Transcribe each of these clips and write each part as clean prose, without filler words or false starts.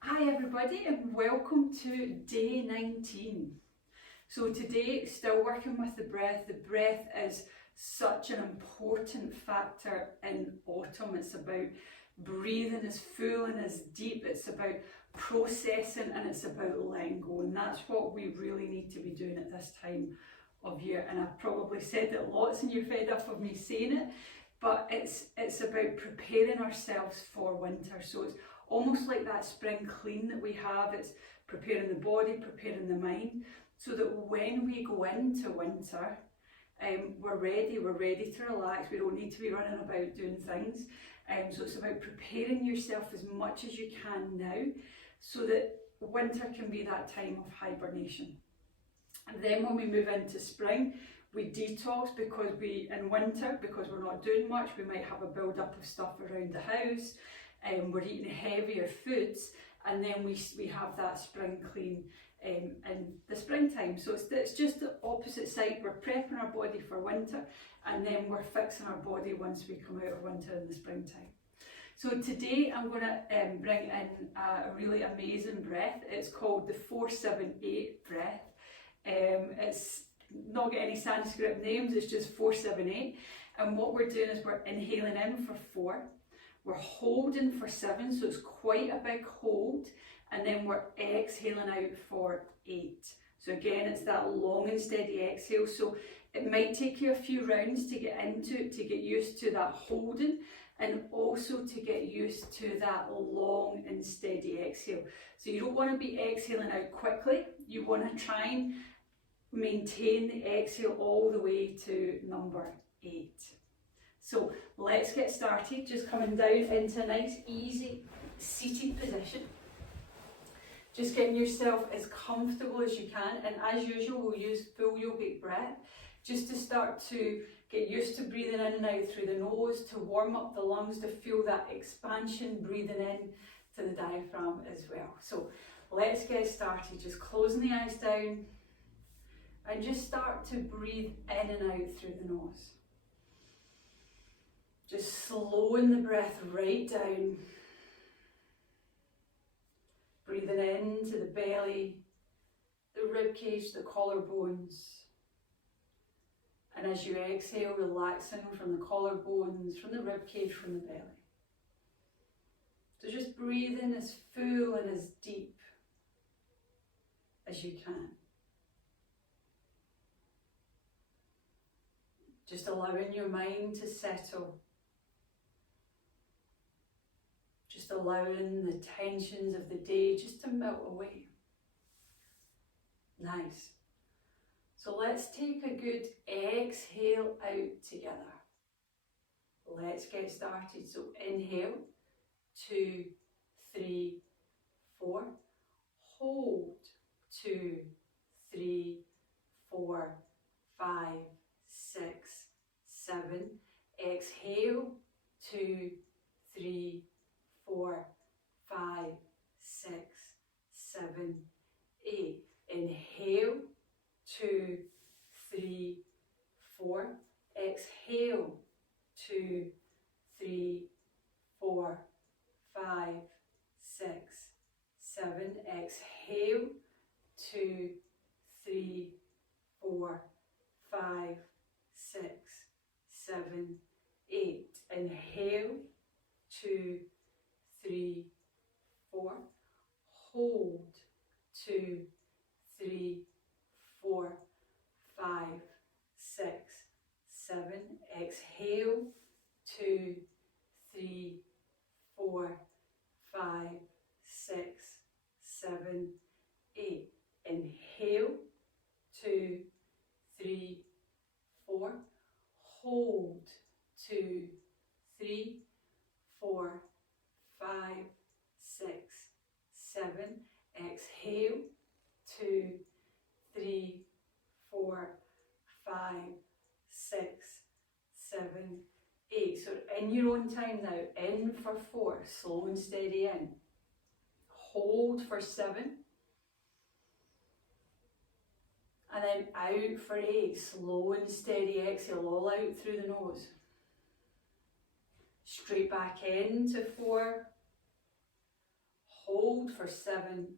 Hi everybody and welcome to day 19. So today, still working with the breath. The breath is such an important factor in autumn. It's about breathing as full and as deep. It's about processing and it's about letting go. And that's what we really need to be doing at this time of year. And I've probably said it lots and you're fed up of me saying it, but it's about preparing ourselves for winter. So it's almost like that spring clean that we have. It's preparing the body, preparing the mind, so that when we go into winter, we're ready to relax. We don't need to be running about doing things. So it's about preparing yourself as much as you can now, so that winter can be that time of hibernation. And then when we move into spring, we detox because in winter, because we're not doing much, we might have a build up of stuff around the house. We're eating heavier foods, and then we have that spring clean in the springtime. So it's just the opposite side. We're prepping our body for winter, and then we're fixing our body once we come out of winter in the springtime. So today I'm going to bring in a really amazing breath. It's called the 478 breath. It's not got any Sanskrit names, it's just 478. And what we're doing is we're inhaling in for 4. We're holding for 7, so it's quite a big hold, and then we're exhaling out for 8. So again, it's that long and steady exhale. So it might take you a few rounds to get into it, to get used to that holding, and also to get used to that long and steady exhale. So you don't want to be exhaling out quickly. You want to try and maintain the exhale all the way to number 8. So let's get started, just coming down into a nice easy seated position. Just getting yourself as comfortable as you can, and as usual we'll use full yogic breath just to start to get used to breathing in and out through the nose, to warm up the lungs, to feel that expansion, breathing in to the diaphragm as well. So let's get started, just closing the eyes down and just start to breathe in and out through the nose. Just slowing the breath right down. Breathing into the belly, the ribcage, the collarbones. And as you exhale, relaxing from the collarbones, from the ribcage, from the belly. So just breathing as full and as deep as you can. Just allowing your mind to settle. Just allowing the tensions of the day just to melt away. Nice. So let's take a good exhale out together. Let's get started. So inhale, 2, 3, 4. Hold, 2, 3, 4, 5, 6, 7. Exhale, 2, 3, 4, 5, 6, 7, 8. Inhale, 2, 3, 4. Exhale, 2, 3, 4, 5, 6, 7. Exhale, 2, 3, 4, 5, 6, 7, 8. Inhale, 2, 3, 4. Hold, 2, 3, 4, 5, 6, 7. Exhale, 2, 3, 4, 5, 6, 7, 8. Inhale, 2, 3, 4. Hold, 2, 3, 4, 5, 6, 7. Exhale, 2, 3, 4, 5, 6, 7, 8. So in your own time now, in for 4, slow and steady in. Hold for 7. And then out for 8, slow and steady exhale, all out through the nose. Straight back into 4. hold for 7,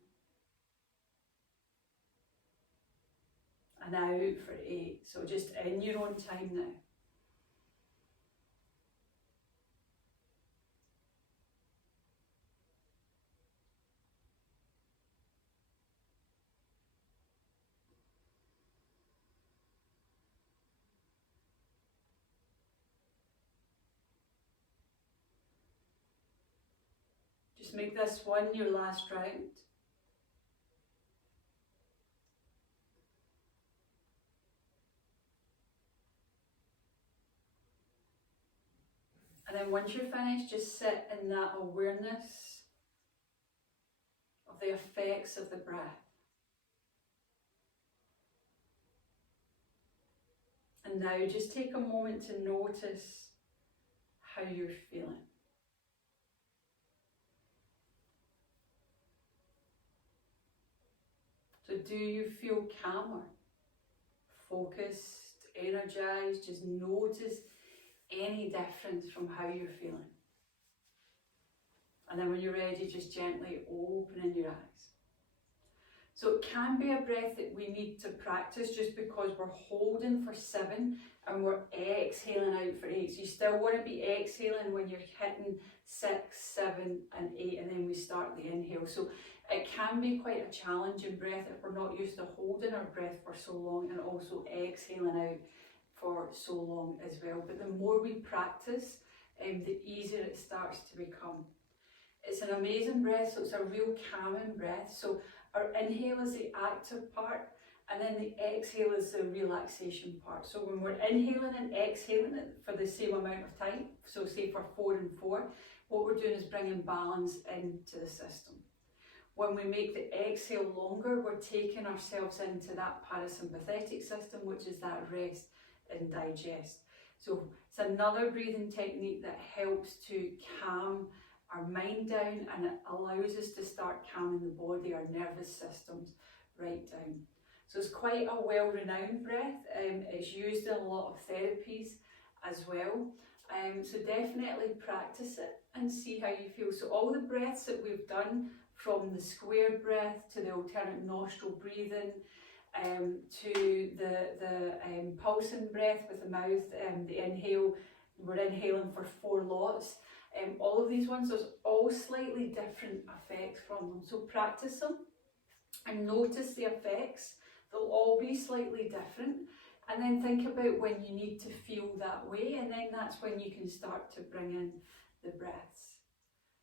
and out for 8. So just in your own time now. Just make this one your last round. And then once you're finished, just sit in that awareness of the effects of the breath. And now just take a moment to notice how you're feeling. So do you feel calmer, focused, energized? Just notice any difference from how you're feeling. And then when you're ready, just gently opening your eyes. So it can be a breath that we need to practice just because we're holding for 7 and we're exhaling out for 8. So you still want to be exhaling when you're hitting 6, 7 and 8, and then we start the inhale. So it can be quite a challenging breath if we're not used to holding our breath for so long and also exhaling out for so long as well. But the more we practice, the easier it starts to become. It's an amazing breath, so it's a real calming breath. So our inhale is the active part, and then the exhale is the relaxation part. So when we're inhaling and exhaling it for the same amount of time, so say for 4 and 4, what we're doing is bringing balance into the system. When we make the exhale longer, we're taking ourselves into that parasympathetic system, which is that rest and digest. So it's another breathing technique that helps to calm our mind down, and it allows us to start calming the body, our nervous systems right down. So it's quite a well-renowned breath. It's used in a lot of therapies as well. So definitely practice it and see how you feel. So all the breaths that we've done, from the square breath to the alternate nostril breathing, to the pulsing breath with the mouth, the inhale, we're inhaling for 4 lots. All of these ones, there's all slightly different effects from them. So practice them and notice the effects. They'll all be slightly different. And then think about when you need to feel that way, and then that's when you can start to bring in the breaths.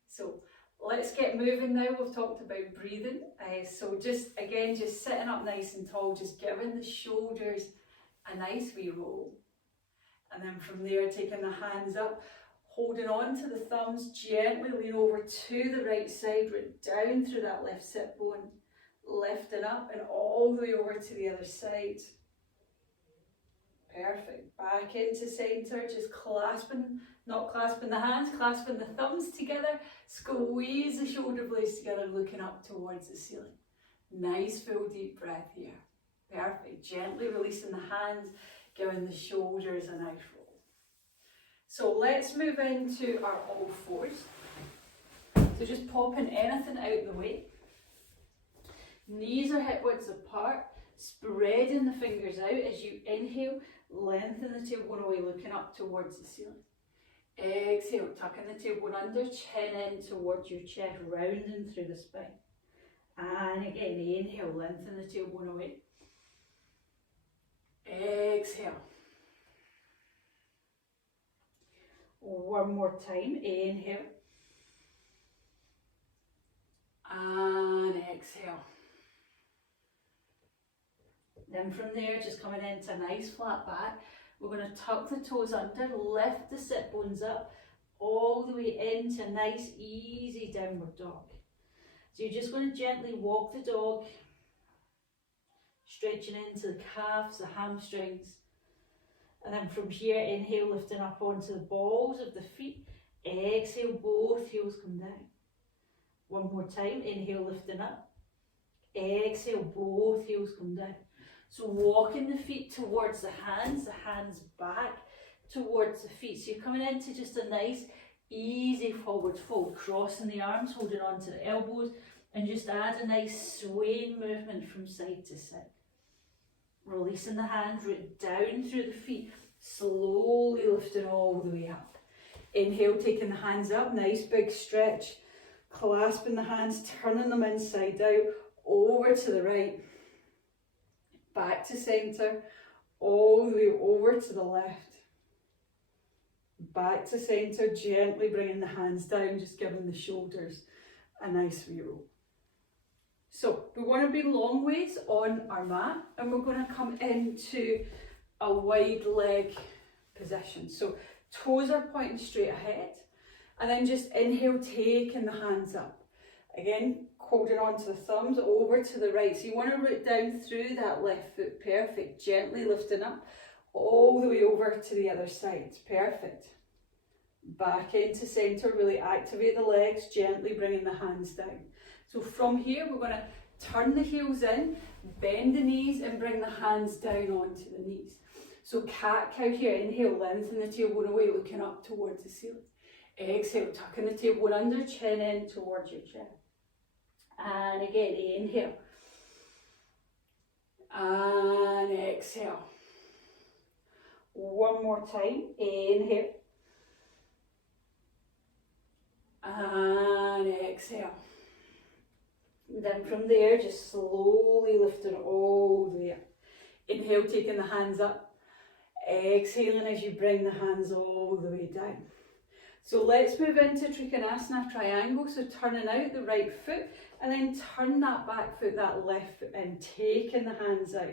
So let's get moving now. We've talked about breathing. So just sitting up nice and tall, just giving the shoulders a nice wee roll. And then from there, taking the hands up, holding on to the thumbs, gently lean over to the right side, right down through that left sit bone, lifting up and all the way over to the other side. Perfect. Back into centre, just not clasping the hands, clasping the thumbs together. Squeeze the shoulder blades together, looking up towards the ceiling. Nice full deep breath here. Perfect. Gently releasing the hands, giving the shoulders a nice roll. So let's move into our all fours. So just popping anything out the way. Knees are hip widths apart, spreading the fingers out as you inhale, lengthen the tailbone away, looking up towards the ceiling. Exhale, tucking the tailbone under, chin in towards your chest, rounding through the spine. And again, inhale, lengthen the tailbone away. Exhale. One more time, inhale. And exhale. Then from there, just coming into a nice flat back, we're going to tuck the toes under, lift the sit bones up, all the way into a nice, easy downward dog. So you're just going to gently walk the dog, stretching into the calves, the hamstrings. And then from here, inhale, lifting up onto the balls of the feet. Exhale, both heels come down. One more time, inhale, lifting up. Exhale, both heels come down. So walking the feet towards the hands back towards the feet. So you're coming into just a nice, Easy forward fold, crossing the arms, holding on to the elbows, and just add a nice swaying movement from side to side. Releasing the hands, root down through the feet, slowly lifting all the way up. Inhale, taking the hands up, nice big stretch, clasping the hands, turning them inside out, over to the right, back to centre, all the way over to the left. Back to centre, gently bringing the hands down, just giving the shoulders a nice wee roll. So we want to be long ways on our mat, and we're going to come into a wide leg position. So toes are pointing straight ahead, and then just inhale, taking the hands up. Again, holding on to the thumbs, over to the right. So you want to root down through that left foot, perfect. Gently lifting up, all the way over to the other side, perfect. Back into centre, really activate the legs, gently bringing the hands down. So from here, we're going to turn the heels in, bend the knees and bring the hands down onto the knees. So cat-cow here, inhale, lengthen the tailbone away, looking up towards the ceiling. Exhale, tucking the tailbone under, chin in towards your chin. And again, inhale. And exhale. One more time, inhale. And exhale. Then from there, just slowly lifting all the way up. Inhale, taking the hands up. Exhaling as you bring the hands all the way down. So let's move into Trikonasana triangle. So turning out the right foot and then turn that back foot, that left foot in, taking the hands out.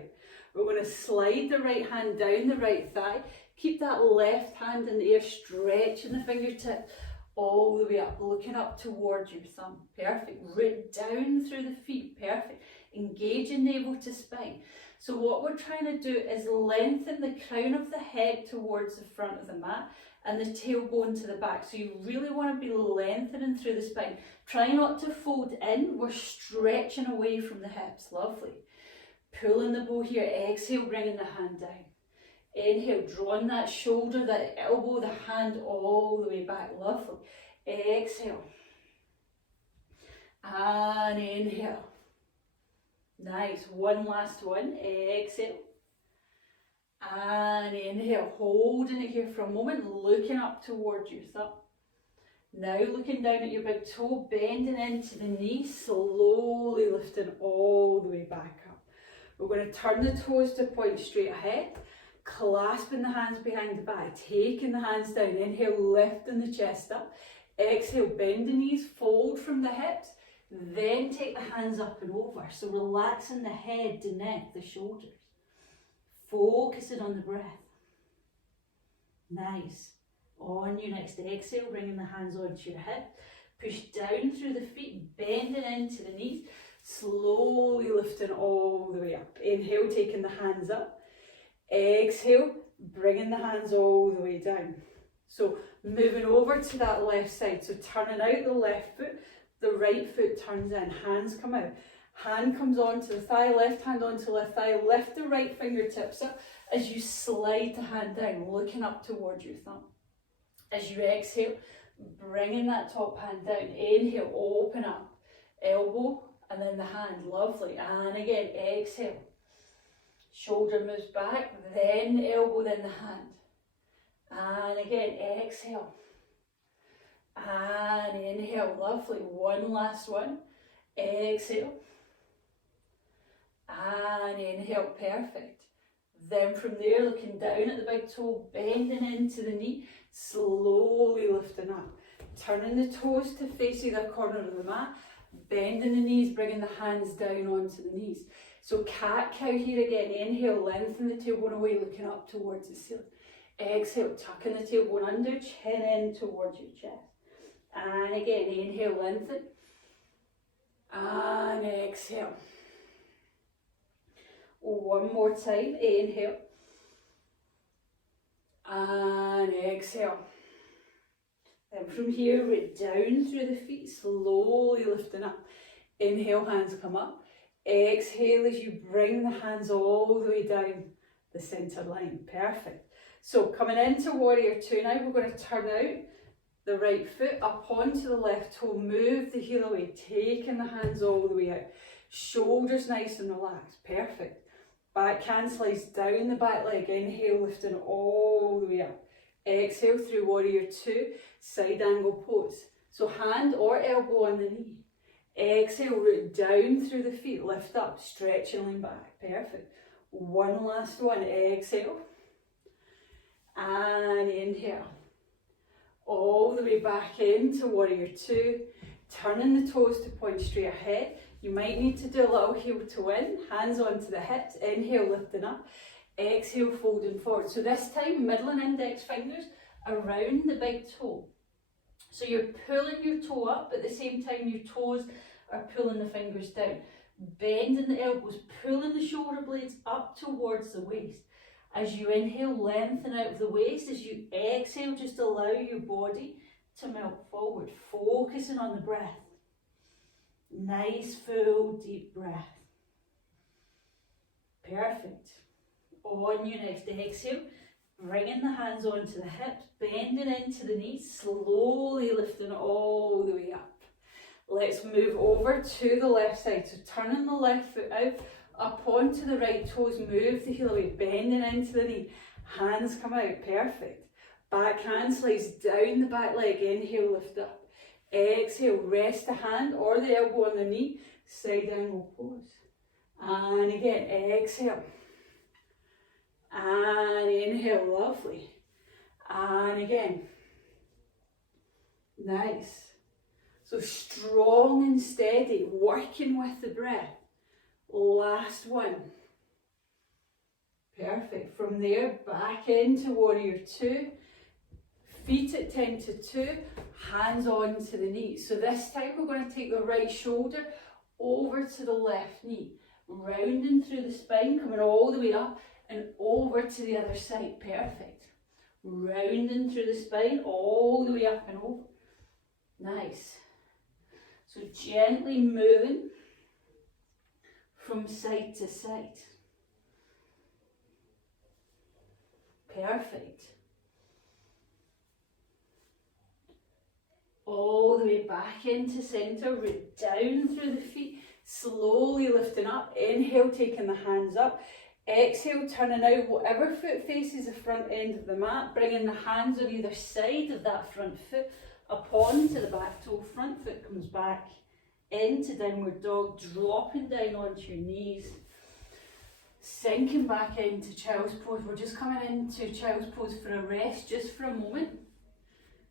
We're going to slide the right hand down the right thigh. Keep that left hand in the air, stretching the fingertips all the way up, looking up towards your thumb. Perfect. Root down through the feet. Perfect. Engaging navel to spine. So what we're trying to do is lengthen the crown of the head towards the front of the mat and the tailbone to the back. So you really want to be lengthening through the spine. Try not to fold in. We're stretching away from the hips. Lovely. Pulling the bow here. Exhale, bringing the hand down. Inhale, drawing that shoulder, that elbow, the hand all the way back. Lovely. Exhale. And inhale. Nice. One last one. Exhale. And inhale. Holding it here for a moment, looking up towards your thumb. Now looking down at your big toe, bending into the knee, slowly lifting all the way back up. We're going to turn the toes to point straight ahead. Clasping the hands behind the back, taking the hands down. Inhale, lifting the chest up. Exhale, bend the knees, fold from the hips. Then take the hands up and over. So relaxing the head, the neck, the shoulders. Focusing on the breath. Nice. On your next exhale, bringing the hands onto your hip. Push down through the feet, bending into the knees. Slowly lifting all the way up. Inhale, taking the hands up. Exhale, bringing the hands all the way down. So moving over to that left side. So turning out the left foot, the right foot turns in, hands come out. Hand comes onto the thigh, left hand onto left thigh. Lift the right fingertips up as you slide the hand down, looking up towards your thumb. As you exhale, bringing that top hand down. Inhale, open up, elbow and then the hand. Lovely. And again, exhale. Shoulder moves back, then the elbow, then the hand. And again, exhale. And inhale, lovely. One last one. Exhale. And inhale, perfect. Then from there, looking down at the big toe, bending into the knee, slowly lifting up. Turning the toes to face either corner of the mat, bending the knees, bringing the hands down onto the knees. So cat-cow here again. Inhale, lengthen the tailbone away, looking up towards the ceiling. Exhale, tucking the tailbone under, chin in towards your chest. And again, inhale, lengthen. And exhale. One more time. Inhale. And exhale. Then from here, root down through the feet, slowly lifting up. Inhale, hands come up. Exhale as you bring the hands all the way down the centre line. Perfect. So coming into warrior two now, we're going to turn out the right foot up onto the left toe, move the heel away, taking the hands all the way out. Shoulders nice and relaxed, perfect. Backhand slides down the back leg, inhale, lifting all the way up. Exhale through warrior two, side angle pose. So hand or elbow on the knee. Exhale, root down through the feet, lift up, stretch and lean back, perfect. One last one, exhale. And inhale. All the way back into warrior two, turning the toes to point straight ahead. You might need to do a little heel to in, hands onto the hips, inhale, lifting up, exhale, folding forward. So this time, middle and index fingers around the big toe. So you're pulling your toe up, at the same time your toes are pulling the fingers down. Bending the elbows, pulling the shoulder blades up towards the waist. As you inhale, lengthen out of the waist. As you exhale, just allow your body to melt forward, focusing on the breath. Nice, full, deep breath. Perfect. On your next exhale, bringing the hands onto the hips, bending into the knees, slowly lifting all the way up. Let's move over to the left side. So turning the left foot out, up onto the right toes, move the heel away, bending into the knee. Hands come out, perfect. Back hand slides down the back leg, inhale, lift up. Exhale, rest the hand or the elbow on the knee, side angle pose. And again, exhale. And inhale, lovely. And again. Nice. So strong and steady, working with the breath. Last one. Perfect. From there, back into warrior two. Feet at 10 to 2, hands on to the knees. So this time we're going to take the right shoulder over to the left knee, rounding through the spine, coming all the way up and over to the other side. Perfect. Rounding through the spine, all the way up and over. Nice. So gently moving from side to side. Perfect. All the way back into centre, root down through the feet, slowly lifting up. Inhale, taking the hands up. Exhale, turning out whatever foot faces the front end of the mat, bringing the hands on either side of that front foot up onto the back toe. Front foot comes back into downward dog, dropping down onto your knees, sinking back into child's pose. We're just coming into child's pose for a rest, just for a moment.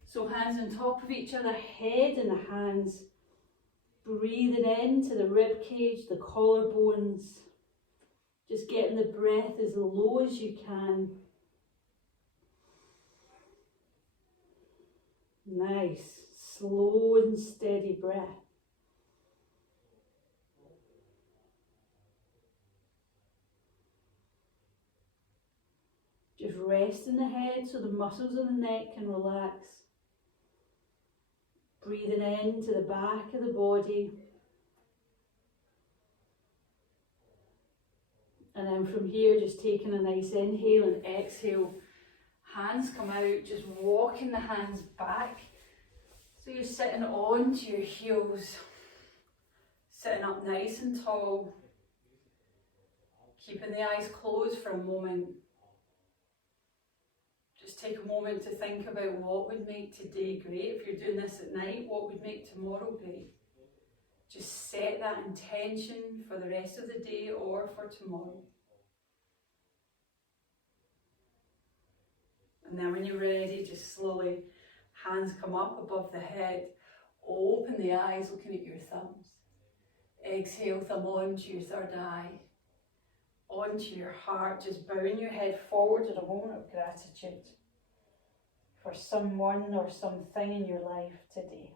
So hands on top of each other, head in the hands, breathing into the rib cage, the collarbones, just getting the breath as low as you can. Nice, slow and steady breath. Just resting the head so the muscles in the neck can relax. Breathing into the back of the body. And then from here, just taking a nice inhale and exhale. Hands come out, just walking the hands back. So you're sitting onto your heels. Sitting up nice and tall. Keeping the eyes closed for a moment. Just take a moment to think about what would make today great. If you're doing this at night, what would make tomorrow great? Just set that intention for the rest of the day or for tomorrow. And then when you're ready, just slowly, hands come up above the head. Open the eyes, looking at your thumbs. Exhale, thumb onto your third eye. Onto your heart, just bowing your head forward in a moment of gratitude for someone or something in your life today.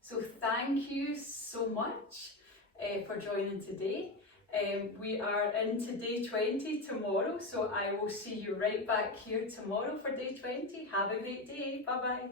So thank you so much for joining today. We are into day 20 tomorrow, so I will see you right back here tomorrow for day 20. Have a great day. Bye bye.